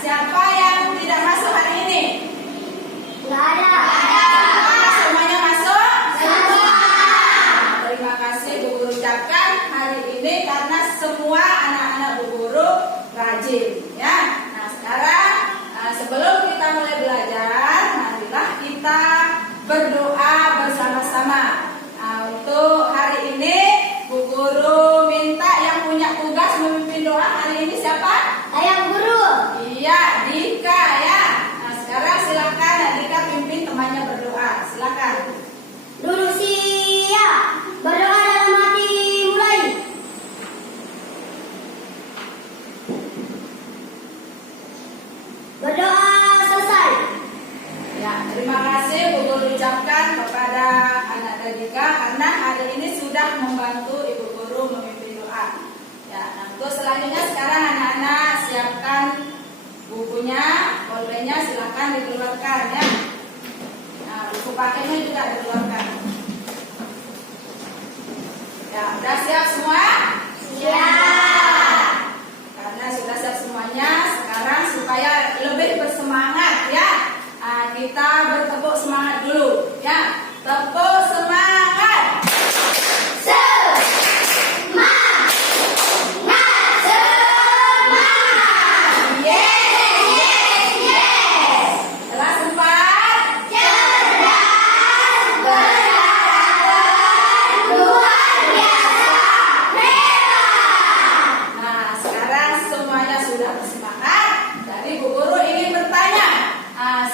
siapa yang tidak masuk hari ini? Nggak ada. Semuanya masuk? Semua. Terima kasih Bu Guru ucapkan hari ini karena semua anak-anak Bu Guru rajin, ya. Nah, sekarang sebelum kita mulai belajar, marilah kita berdoa bersama-sama. Nah, untuk hari ini Bu Guru minta yang punya tugas memimpin doa hari ini siapa? Ayah guru. Iya, Dika, ya. Nah, sekarang silakan Dika pimpin temannya berdoa. Silakan. Dulu siap. Berdoa dalam hati mulai. Berdoa selesai. Ya, terima kasih Bu Guru ucapkan kepada anak Dika karena hari ini sudah membantu Ibu Guru memimpin doa. Ya, nah, untuk selanjutnya sekarang anak-anak siapkan bukunya, polpennya silakan dikeluarkan, ya. Nah, buku pakainya juga dikeluarkan. Ya, udah siap semua? Siap. Karena sudah siap semuanya, sekarang supaya lebih bersemangat, ya. Kita bertepuk semangat dulu, ya. Tepuk semangat. Kelas 4. Nah, sekarang semuanya sudah bersemangat. Jadi Bu Guru ingin bertanya,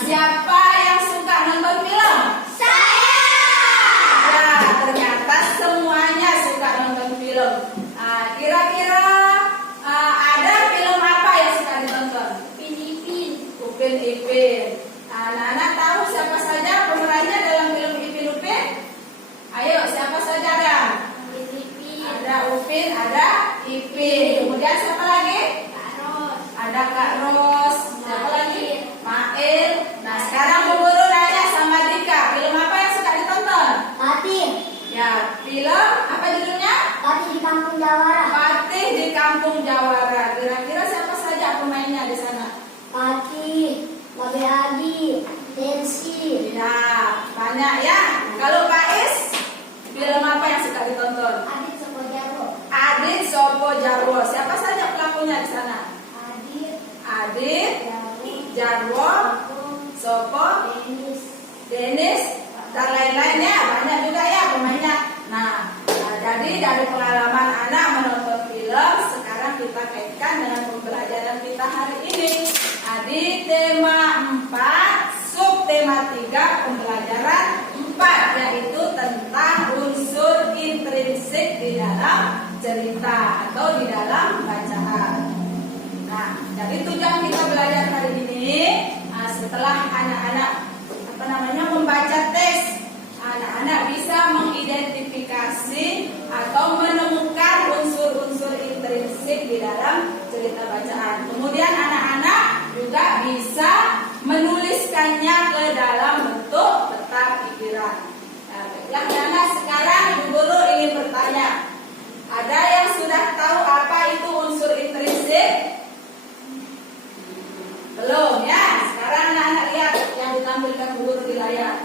siapa yang suka nonton film? Ya, ternyata semuanya suka nonton film. Kira-kira ada film apa yang suka ditonton? Upin Ipin. Anak-anak tahu siapa saja pemerannya dalam film Ipin Upin? Ayo, siapa saja ada? Ada Upin, ada Ipin. Kemudian siapa lagi? Ada Kak Ros. Siapa lagi? Mail. Nah, sekarang Bu Guru nanya sama Dika, film apa yang suka ditonton? Fatih. Ya, film apa judulnya? Fatih di Kampung Jawara. Fatih di Kampung Jawara. Kira-kira siapa saja pemainnya di sana? Fatih, Babe Adi, Tensi, Ya, banyak ya. Kalau Pak Is, film apa yang suka ditonton? Adit Sopojarwo. Adit Sopo Jarwo. Siapa saja pelakunya di sana? Adit, Jarwo, Sopo, Denis, dan lain-lainnya. Banyak juga ya pemainnya. Nah, jadi dari pengalaman anak menonton film, sekarang kita kaitkan dengan pembelajaran kita hari ini. Di tema 4, subtema 3, pembelajaran 4, yaitu tentang unsur intrinsik di dalam cerita atau di dalam bacaan. Nah, jadi tujuan kita belajar hari ini, setelah anak-anak membaca teks, anak-anak bisa mengidentifikasi atau menemukan unsur-unsur intrinsik di dalam cerita bacaan. Kemudian anak-anak juga bisa menuliskannya ke dalam bentuk peta pikiran. Nah, baiklah anak, sekarang Ibu Guru ingin bertanya, ada yang sudah tahu apa itu unsur intrinsik? Belum ya? Sekarang anak-anak lihat yang ditampilkan Bu Guru di layar.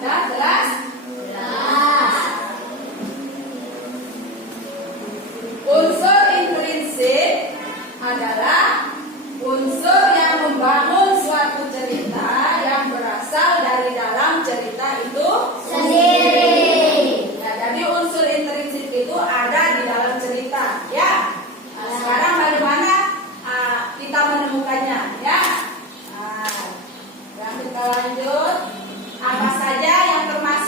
Sudah jelas? Unsur intrinsik adalah unsur yang membangun suatu cerita yang berasal dari dalam cerita itu Sendiri. Ya, jadi unsur intrinsik itu ada di dalam cerita, ya. Nah, sekarang bagaimana kita menemukannya, ya? Nah, kita lanjut. Apa saja yang termasuk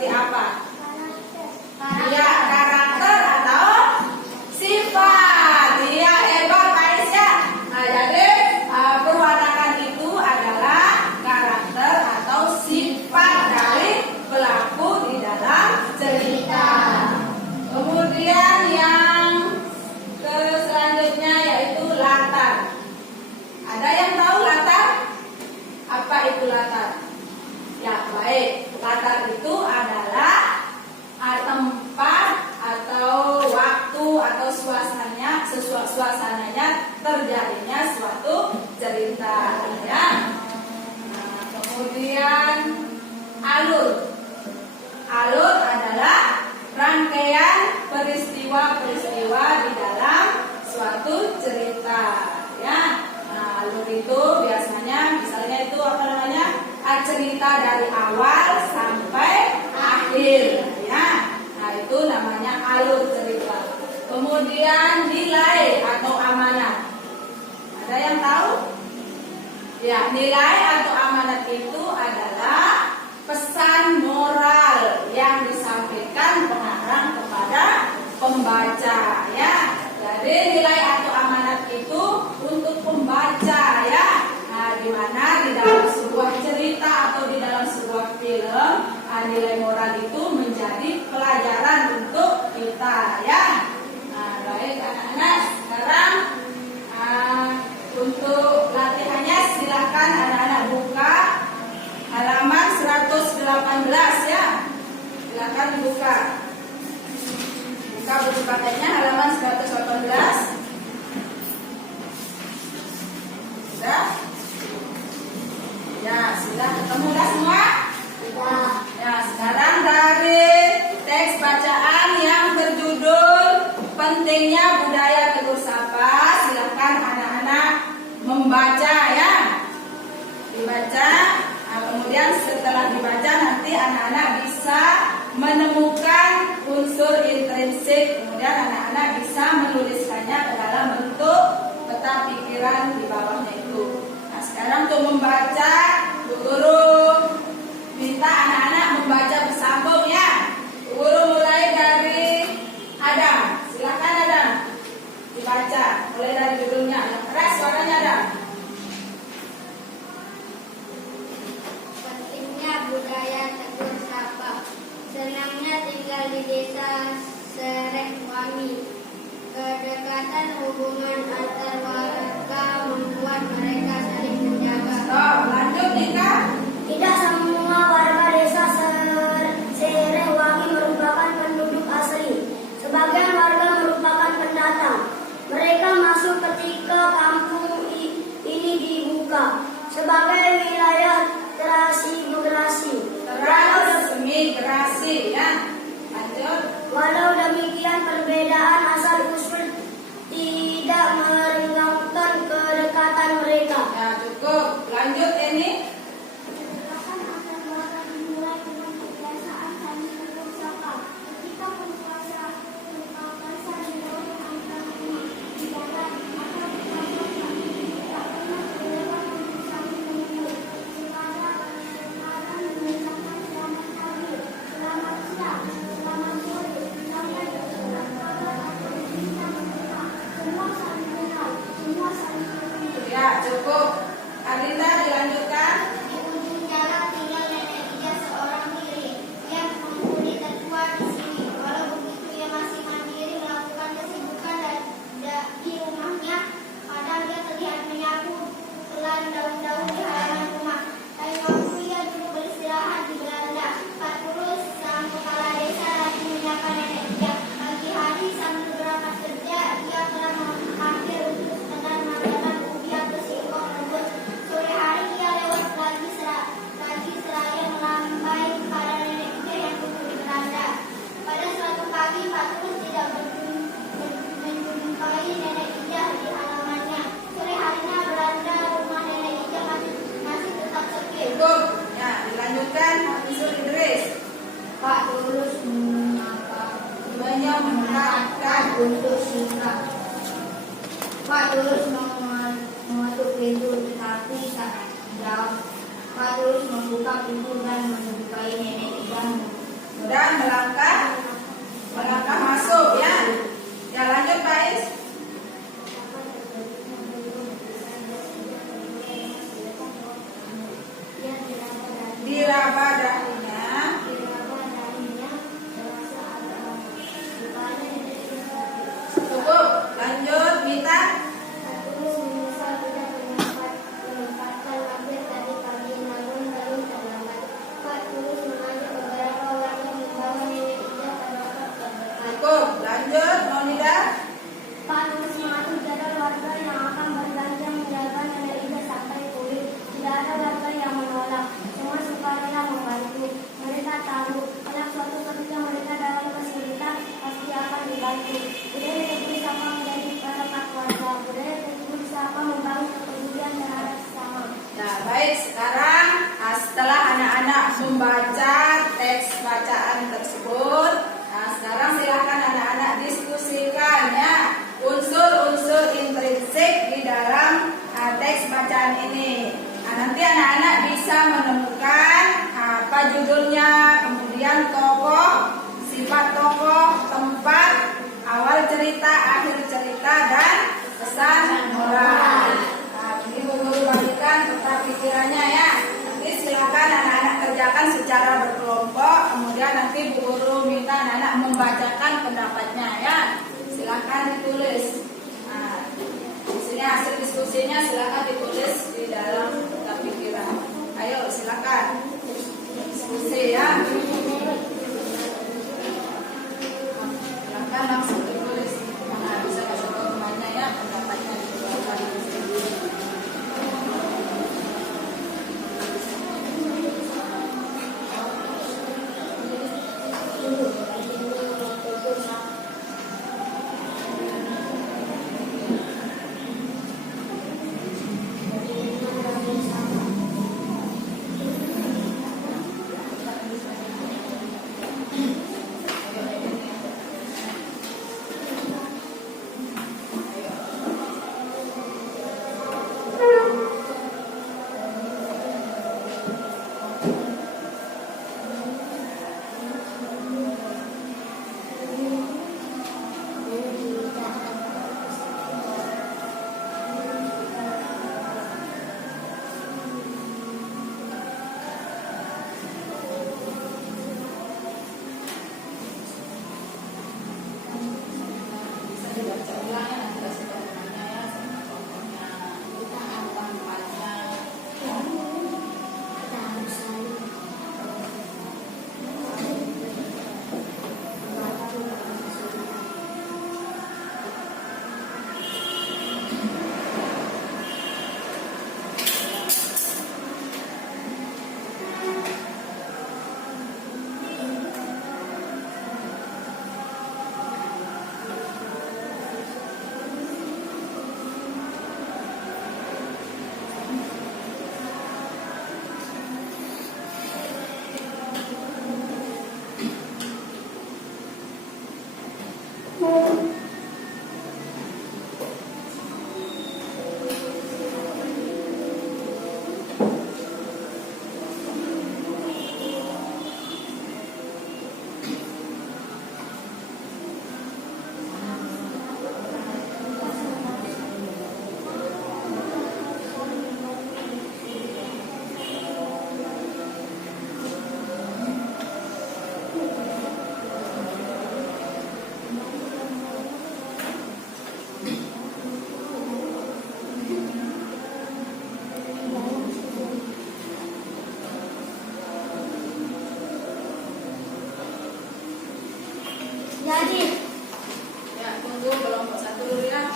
seperti apa? Ya, karakter atau sifat. Iya, hebat Pak Isya. Nah, jadi perwatakan itu adalah karakter atau sifat dari pelaku di dalam cerita. Kemudian yang selanjutnya yaitu latar. Ada yang tahu latar? Apa itu latar? Ya, baik. Latar itu adalah tempat atau waktu atau suasananya terjadinya suatu cerita, ya. Nah, kemudian alur. Alur adalah rangkaian peristiwa-peristiwa di dalam suatu cerita, ya. Nah, alur itu biasanya misalnya itu apa namanya? Cerita dari awal sampai akhir, ya. Nah, itu namanya alur cerita. Kemudian nilai atau amanat. Ada yang tahu? Ya, nilai atau amanat itu adalah pesan moral yang disampaikan pengarang kepada pembaca, ya. Jadi nilai atau amanat itu untuk pembaca, ya. Nah, di mana di dalam sebuah cerita atau di dalam sebuah film, nilai moral itu menjadi pelajaran untuk kita, ya. Nah, baik anak-anak, sekarang untuk latihannya silahkan anak-anak buka halaman 118, ya. Silahkan dibuka. Buka buku pakainya halaman 118. Sudah? Ya, sudah ketemu dah semua? Sudah. Ya, sekarang dari teks bacaan yang berjudul Pentingnya Budaya Tegur Sapa, silakan anak-anak membaca, ya. Dibaca. Nah, kemudian setelah dibaca nanti anak-anak bisa menemukan unsur intrinsik, kemudian anak-anak bisa menuliskannya ke dalam bentuk peta pikiran di bawahnya itu. Nah, sekarang untuk membaca, Bu Guru minta anak-anak membaca bersambung, ya. Bu Guru mulai dari Adam. Silakan Adam dibaca, mulai dari judulnya. Yang keras suaranya Adam. Pentingnya budaya tegur sapa. Senangnya tinggal di desa Serehwangi. Kedekatan hubungan antar warga membuat mereka saling menjaga. Lanjut Nika. Tidak semua warga desa Serehwangi merupakan penduduk asli. Sebagian warga merupakan pendatang. Mereka masuk ketika kampung ini dibuka sebagai wilayah transmigrasi. Transmigrasi, ya. Lanjut. Walau demikian, perbedaan asal-usul tidak merenggangkan kedekatan mereka. Ya, cukup. Lanjut ini. Kedekatan antar warga dimulai dengan kebiasaan saling tegur sapa. Ketika berpuasa didorong antara umat dijaga agar puasa tak pernah kelewat untuk saling menyebut. Sekarang mengucapkan selamat pagi, selamat siang, selamat sore, sampai surat kabar atau berita mereka. Semua saling kenal, semua saling mengenal. Ya, cukup. Arinda dilanjutkan. Di ujung jalan tinggal nenek Ija seorang diri. Ia penghuni tertua di sini. Walau begitu ia masih mandiri melakukan kesibukan di rumahnya. Kadang dia terlihat menyapu telan daun-daun di halaman rumah. Lain waktu ia duduk beristirahat di beranda. Pak Tulus sang kepala desa lagi menyapa nenek Ija. Pagi hari sambil berangkat kerja ia telah mampir untuk sekedar makanan ubi atau singkong rebus. Sore hari ia lewat lagi seraya melambai pada nenek Ija yang duduk di beranda. Pada suatu pagi Pak Tulus tidak menjumpai nenek Ija di halamannya. Sore harinya beranda rumah nenek Ija masih tetap sepi. Cukup. Ya, dilanjutkan. Hafisul Idris. Pak Tulus Menyempatkan untuk singgah. Pak Tulus mengetuk pintu, tetapi tak jawab. Pak Tulus membuka pintu dan menjumpai nenek Ija membacakan pendapatnya ya. Silakan ditulis. Nah, di sini hasil diskusinya silakan ditulis di dalam buku pikiran. Ayo silakan diskusi ya. Silakan langsung ditulis. Nah, bisa kasih tahu temannya ya pendapatnya dikeluarkan. Jadi, Ya, tunggu kelompok 1 dulu ya.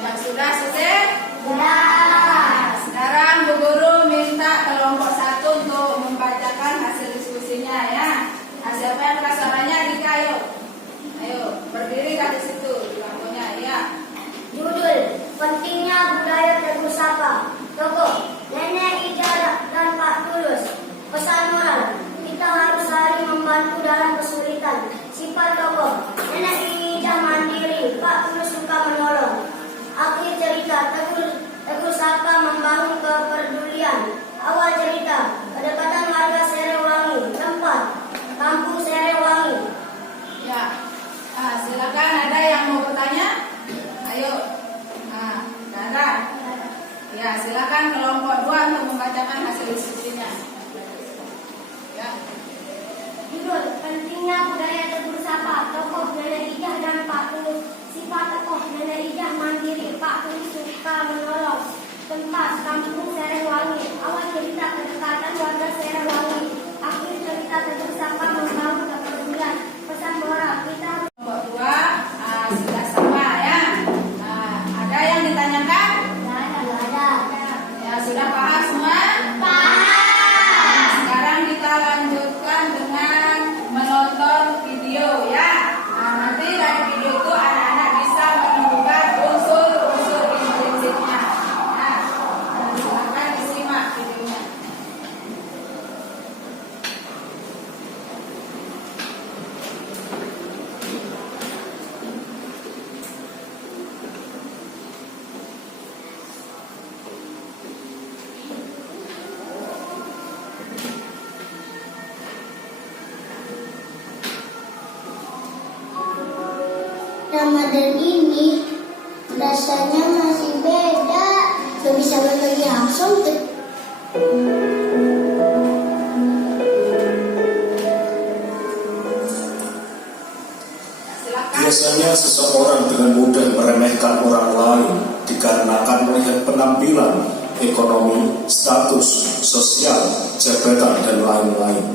Ya, sudah selesai? sudah. Sekarang Bu Guru minta kelompok 1 untuk membacakan hasil diskusinya ya. Nah, siapa yang suaranya Dika, ayo. Ayo, berdiri di situ kelompoknya ya. Judul: Pentingnya Budaya Teguh Sapa. Tokoh: Nenek Ija dan Pak Tulus. Pesan moral: kita harus saling membantu dalam kesulitan. Sifat tokoh: Nenek Ija mandiri, Pak Tulus suka menolong. Akhir cerita: Teguh Sapa membangun kepedulian. Awal cerita: kedekatan warga Serewangi. Tempat: Kampung Serewangi. Ya. Nah, silakan ada yang mau bertanya? Ayo. Nah, ada. Ya, silakan kelompok 2 untuk membacakan hasil diskusinya. Ya. Judul: Pentingnya Budaya Teguh Sapa. Tokoh: Nenek Ijah dan Pak Tulus. Sifat tokoh: Nenek Ijah mandiri, Pak Tulus suka menolong. Tempat: Kampung Serewangi. Awal cerita: kedekatan warga Serewangi. Akhir cerita: Teguh Sapa membangun kepedulian. Pesan moral: kita harus Kelompok 2 sudah sama ya. Nah, ada yang ditanyakan? Ya, sudah paham semua? Sekarang kita lanjutkan dengan menonton video ya. Nah, nanti dari video itu anak-anak bisa menemukan unsur-unsur implisitnya. Nah, silakan disimak videonya. Ramadan ini rasanya masih beda. Gak bisa berbagi langsung. Biasanya seseorang dengan mudah meremehkan orang lain dikarenakan melihat penampilan, ekonomi, status, sosial, jabatan, dan lain-lain.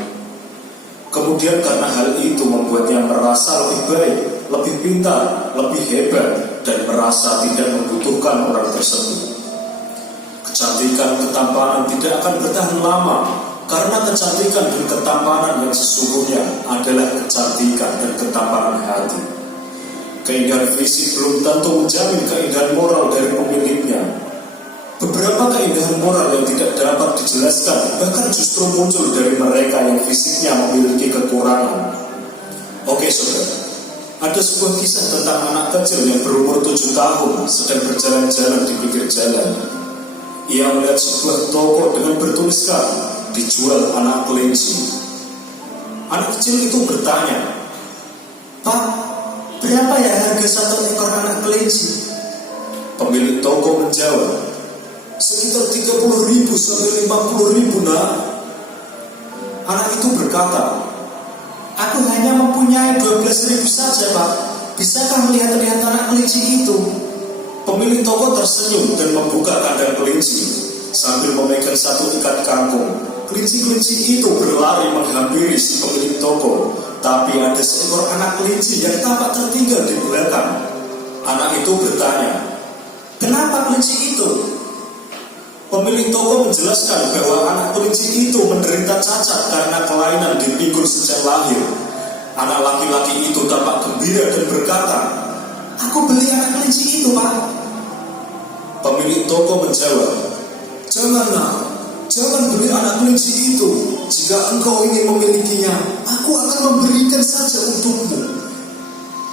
Kemudian karena hal itu membuatnya merasa lebih baik, lebih pintar, lebih hebat, dan merasa tidak membutuhkan orang tersebut. Kecantikan, ketampanan tidak akan bertahan lama, karena kecantikan dan ketampanan yang sesungguhnya adalah kecantikan dan ketampanan hati. Keindahan fisik belum tentu menjamin keindahan moral dari pemiliknya. Beberapa keindahan moral yang tidak dapat dijelaskan bahkan justru muncul dari mereka yang fisiknya memiliki kekurangan. Oke saudara, ada sebuah kisah tentang anak kecil yang berumur 7 tahun sedang berjalan-jalan di pinggir jalan. Ia melihat sebuah toko dengan bertuliskan dijual anak kelinci. Anak kecil itu bertanya, "Pak, berapa ya harga satu ekor anak kelinci?" Pemilik toko menjawab, "Sekitar 30.000 sampai 50.000 nak." Anak itu berkata, "Aku hanya mempunyai 12.000 saja Pak. Bisakah melihat-lihat anak kelinci itu?" Pemilik toko tersenyum dan membuka kandang kelinci sambil memegang satu ikat kangkung. Kelinci-kelinci itu berlari menghampiri si pemilik toko, tapi ada seekor anak kelinci yang tampak tertinggal di belakang. Anak itu bertanya, "Kenapa kelinci itu?" Pemilik toko menjelaskan bahwa anak kelinci itu menderita cacat karena kelainan di pinggul sejak lahir. Anak laki-laki itu tampak gembira dan berkata, "Aku beli anak kelinci itu Pak." Pemilik toko menjawab, "Jangan nak, jangan beli anak kelinci itu. Jika engkau ingin memilikinya, aku akan memberikan saja untukmu."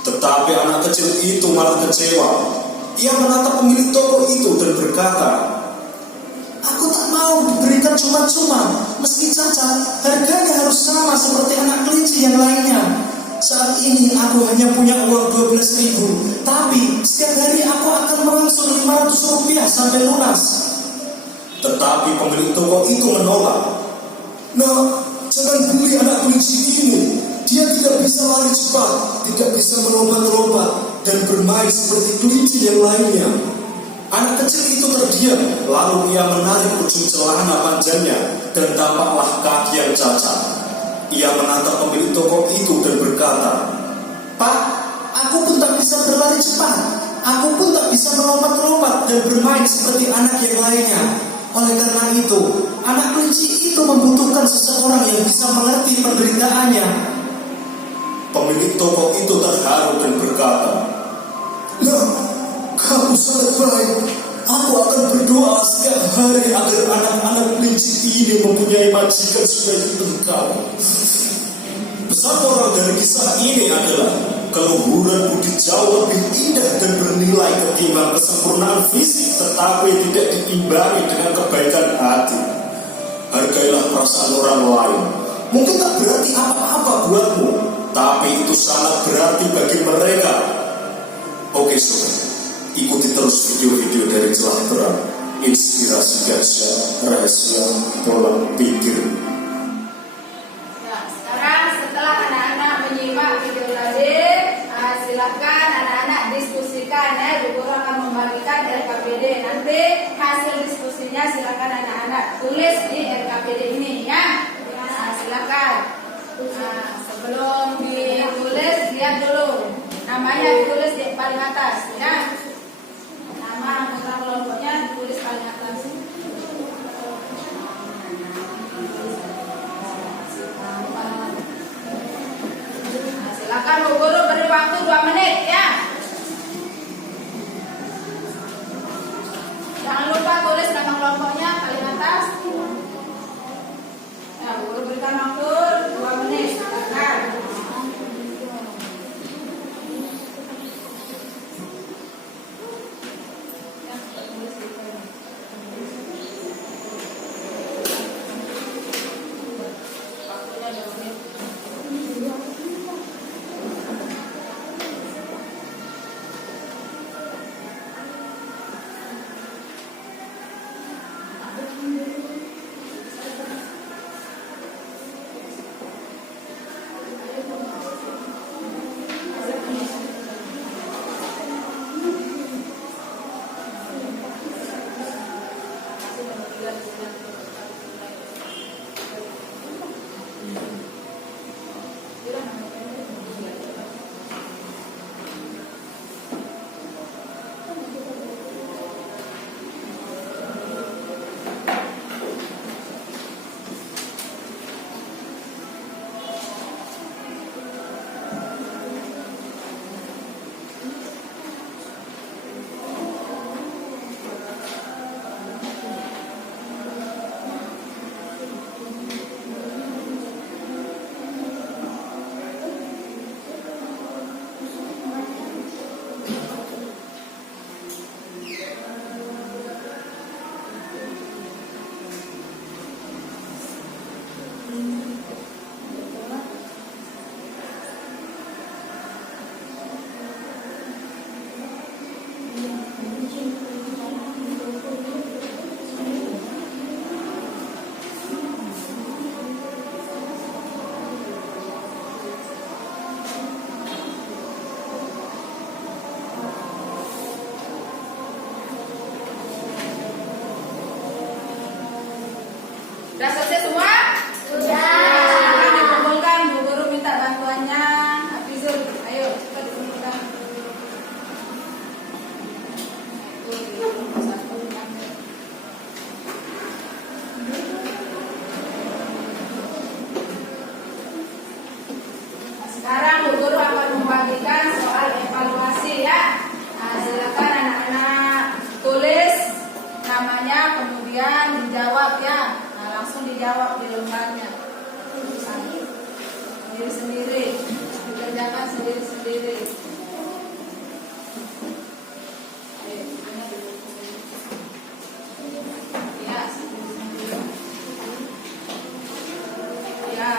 Tetapi anak kecil itu malah kecewa. Ia menatap pemilik toko itu dan berkata, "Aku tak mau diberikan cuma-cuma. Meski cacat, harganya harus sama seperti anak kelinci yang lainnya. Saat ini aku hanya punya uang 12.000, tapi setiap hari aku akan merangsur 500 rupiah sampai lunas." Tetapi pemilik toko itu menolak. "Nah, jangan beli anak kelinci ini. Dia tidak bisa lari cepat, tidak bisa melompat-lompat, dan bermain seperti kelinci yang lainnya." Anak kecil itu terdiam, lalu ia menarik ujung celana panjangnya dan tampaklah kaki yang cacat. Ia menatap pemilik toko itu dan berkata, "Pak, aku pun tak bisa berlari cepat. Aku pun tak bisa melompat-lompat dan bermain seperti anak yang lainnya. Oleh karena itu, anak kelinci itu membutuhkan seseorang yang bisa mengerti penderitaannya." Pemilik toko itu terharu dan berkata, "Nah, kamu sangat baik. Aku akan berdoa setiap hari agar anak-anak kelinci ini mempunyai majikan sebaik engkau." Pesan moral dari kisah ini adalah keluhuran budi jauh lebih indah dan bernilai ketimbang kesempurnaan fisik, tetapi tidak diimbangi dengan kebaikan hati. Hargailah perasaan orang lain. Mungkin tak berarti apa-apa buatmu, tapi itu sangat berarti bagi mereka. Oke saudara, ikuti terus video-video dari Celah Terang, inspirasi dahsyat, rahasia, pola pikir. Nah, sekarang setelah anak-anak menyimak video tadi, silakan anak-anak diskusikan ya. Bu Guru akan membagikan RKPD. Nanti hasil diskusinya silakan anak-anak tulis di RKPD ini ya. Nah, silakan. Nah, sebelum ditulis lihat dulu namanya, ditulis di paling atas ya. Nama anggota kelompoknya ditulis paling atas. Nah, silakan Bu Guru beri waktu 2 menit ya. Jangan lupa tulis nama kelompoknya paling atas. Ya, Bu Guru berikan waktu 2 menit. Silakan. membagikan soal evaluasi ya. Nah, silakan anak-anak tulis namanya kemudian dijawab ya. Nah, langsung dijawab di lembarnya. Sendiri-sendiri, dikerjakan sendiri-sendiri. Ya, sendiri-sendiri. Ya.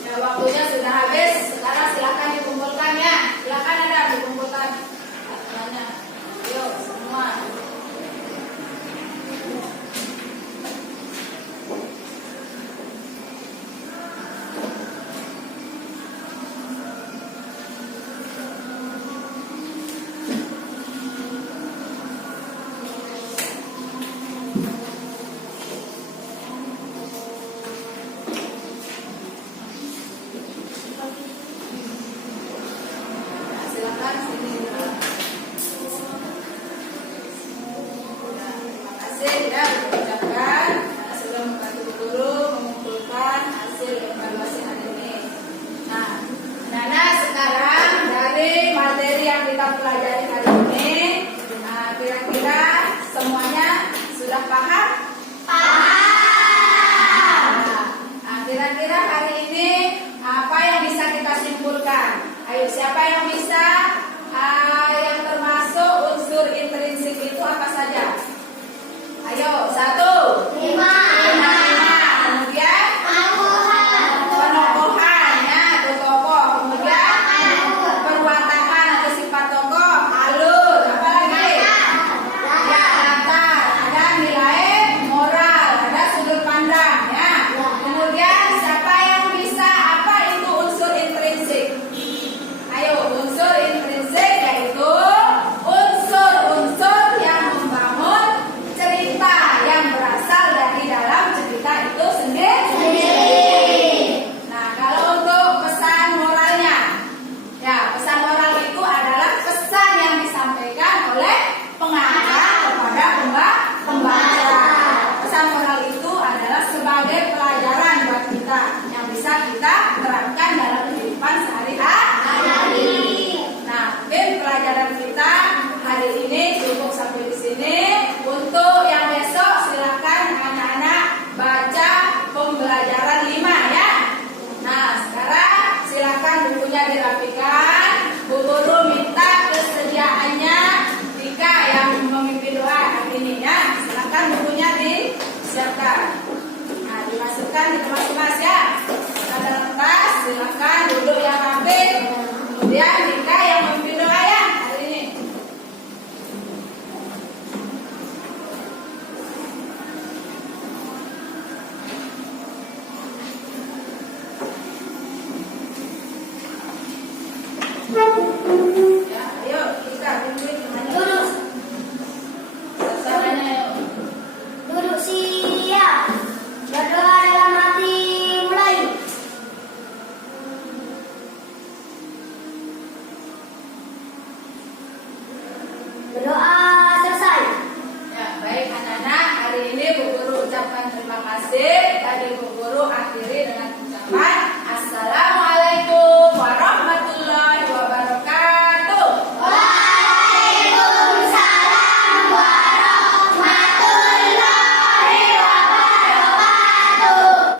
Ya, waktunya sudah habis. Sekarang silakan dikumpulkan ya. Silakan ada dikumpulkan. Katanya. Yuk semua. Nah, silakan sini. Terima kasih ya diucapkan karena sudah membantu guru mengumpulkan hasil evaluasi hari ini. Nah, anak-anak sekarang dari materi yang kita pelajari hari ini, nah, kira-kira semuanya sudah paham? Nah, kira-kira hari ini apa yang bisa kita simpulkan? Ayo, siapa yang bisa? Yang termasuk unsur intrinsik itu apa saja? Ayo, 1. Lima. Kemudian penokohan ya, atau tokoh. Kemudian perwatakan atau sifat tokoh. Alur. Apa lagi? Ya, latar. Ada nilai moral. Ada sudut pandang ya. Kemudian siapa yang bisa apa itu unsur intrinsik? Ayo, unsur intrinsik yaitu unsur-unsur yang membangun cerita yang berasal dari dalam cerita itu sendiri. Nah, kalau untuk pesan moralnya, ya pesan moral itu adalah pesan yang disampaikan oleh pengarang kepada pembaca. Pesan moral itu adalah sebagai pelajaran buat kita yang bisa kita terapkan dalam kehidupan sehari-hari. Nah, mungkin pelajaran kita hari ini cukup sampai di sini. Untuk yang besok silakan anak-anak baca pembelajaran 5 ya. Nah, sekarang silakan bukunya dirapikan. Bu Guru minta kesediaannya Tika yang memimpin doa hari ini ya. Silakan bukunya disiapkan. Nah, dimasukkan di tempat kemas ya. Dalam tas silakan duduk yang rapi. Kemudian Tika yang memimpin doa ya hari ini. Ya, ayo kita pimpin Duduk. Suasananya yuk. Duduk siap. Berdoa dalam hati mulai. Berdoa selesai. Ya, baik anak-anak, hari ini Bu Guru ucapkan terima kasih. Tadi Bu